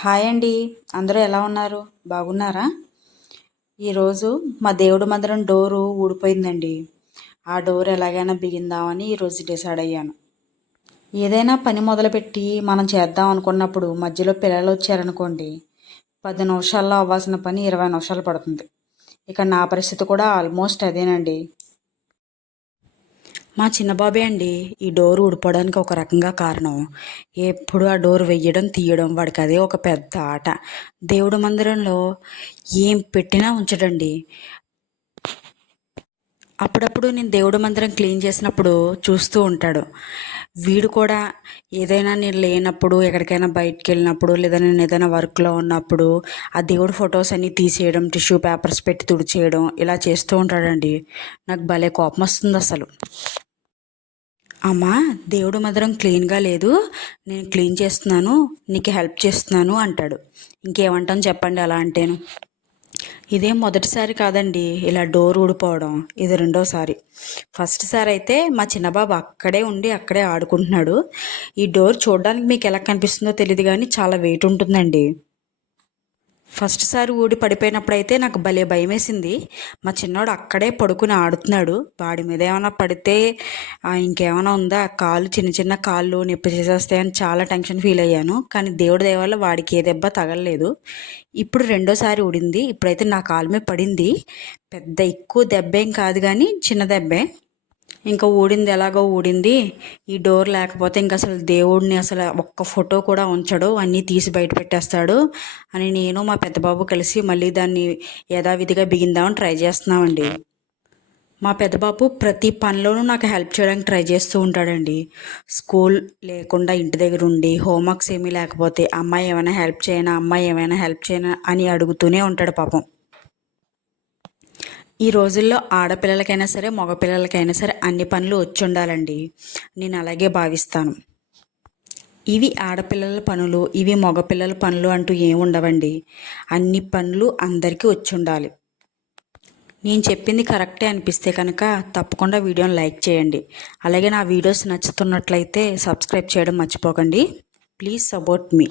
Hi అండి. అందరూ ఎలా ఉన్నారు? బాగున్నారా? ఈరోజు మా దేవుడి మందిరం డోరు ఊడిపోయిందండి. ఆ డోర్ ఎలాగైనా బిగిందామని ఈరోజు డిసైడ్ అయ్యాను. ఏదైనా పని మొదలుపెట్టి మనం చేద్దాం అనుకున్నప్పుడు మధ్యలో పిల్లలు వచ్చారనుకోండి, 10 నిమిషాల్లో అవ్వాల్సిన పని 20 నిమిషాలు పడుతుంది. ఇక నా పరిస్థితి కూడా ఆల్మోస్ట్ అదేనండి. మా చిన్న బాబే అండి ఈ డోర్ ఊడిపోవడానికి ఒక రకంగా కారణం. ఎప్పుడు ఆ డోర్ వెయ్యడం తీయడం వాడికి అదే ఒక పెద్ద ఆట. దేవుడి మందిరంలో ఏం పెట్టినా ఉంచడండి. అప్పుడప్పుడు నేను దేవుడి మందిరం క్లీన్ చేసినప్పుడు చూస్తూ ఉంటాడు. వీడు కూడా ఏదైనా నేను లేనప్పుడు, ఎక్కడికైనా బయటికి వెళ్ళినప్పుడు, లేదా నేను ఏదైనా వర్క్లో ఉన్నప్పుడు ఆ దేవుడి ఫొటోస్ అన్నీ తీసేయడం, టిష్యూ పేపర్స్ పెట్టి తుడిచేయడం ఇలా చేస్తూ ఉంటాడండి. నాకు భలే కోపం వస్తుంది అసలు. అమ్మా, దేవుడు మందిరం క్లీన్గా లేదు, నేను క్లీన్ చేస్తున్నాను, నీకు హెల్ప్ చేస్తున్నాను అంటాడు. ఇంకేమంటాను చెప్పండి అలా అంటేను. ఇదేం మొదటిసారి కాదండి ఇలా డోర్ ఊడిపోవడం, ఇది రెండోసారి. ఫస్ట్ సారి అయితే మా చిన్నబాబు అక్కడే ఉండి అక్కడే ఆడుకుంటున్నాడు. ఈ డోర్ చూడడానికి మీకు ఎలా కనిపిస్తుందో తెలియదు కానీ చాలా వెయిట్ ఉంటుందండి. ఫస్ట్ సారి ఊడి పడిపోయినప్పుడైతే నాకు భలే భయమేసింది. మా చిన్నోడు అక్కడే పడుకుని ఆడుతున్నాడు. వాడి మీద ఏమైనా పడితే ఇంకేమైనా ఉందా, కాళ్ళు చిన్న చిన్న కాళ్ళు నొప్పి చేసేస్తాయని చాలా టెన్షన్ ఫీల్ అయ్యాను. కానీ దేవుడి దయ వల్ల వాడికి ఏ దెబ్బ తగలలేదు. ఇప్పుడు రెండోసారి ఊడింది. ఇప్పుడైతే నా కాలు మీద పడింది. పెద్ద ఎక్కువ దెబ్బేం కాదు కానీ చిన్న దెబ్బే. ఇంకా ఊడింది ఎలాగో ఊడింది. ఈ డోర్ లేకపోతే ఇంక అసలు దేవుడిని అసలు ఒక్క ఫోటో కూడా ఉంచడు, అన్నీ తీసి బయట పెట్టేస్తాడు అని నేను మా పెద్ద బాబు కలిసి మళ్ళీ దాన్ని యథావిధిగా బిగిందామని ట్రై చేస్తున్నామండి. మా పెద్ద బాబు ప్రతి పనిలోనూ నాకు హెల్ప్ చేయడానికి ట్రై చేస్తూ ఉంటాడండి. స్కూల్ లేకుండా ఇంటి దగ్గర ఉండి హోంవర్క్స్ ఏమీ లేకపోతే అమ్మాయి ఏమైనా హెల్ప్ చేయనా, అమ్మాయి ఏమైనా హెల్ప్ చేయనా అని అడుగుతూనే ఉంటాడు పాపం. ఈ రోజుల్లో ఆడపిల్లలకైనా సరే మగపిల్లలకైనా సరే అన్ని పనులు వచ్చి ఉండాలండి. నేను అలాగే భావిస్తాను. ఇవి ఆడపిల్లల పనులు, ఇవి మగపిల్లల పనులు అంటూ ఏమి ఉండవండి. అన్ని పనులు అందరికీ వచ్చి ఉండాలి. నేను చెప్పింది కరెక్టే అనిపిస్తే కనుక తప్పకుండా వీడియోని లైక్ చేయండి. అలాగే నా వీడియోస్ నచ్చుతున్నట్లయితే సబ్స్క్రైబ్ చేయడం మర్చిపోకండి. Please support me.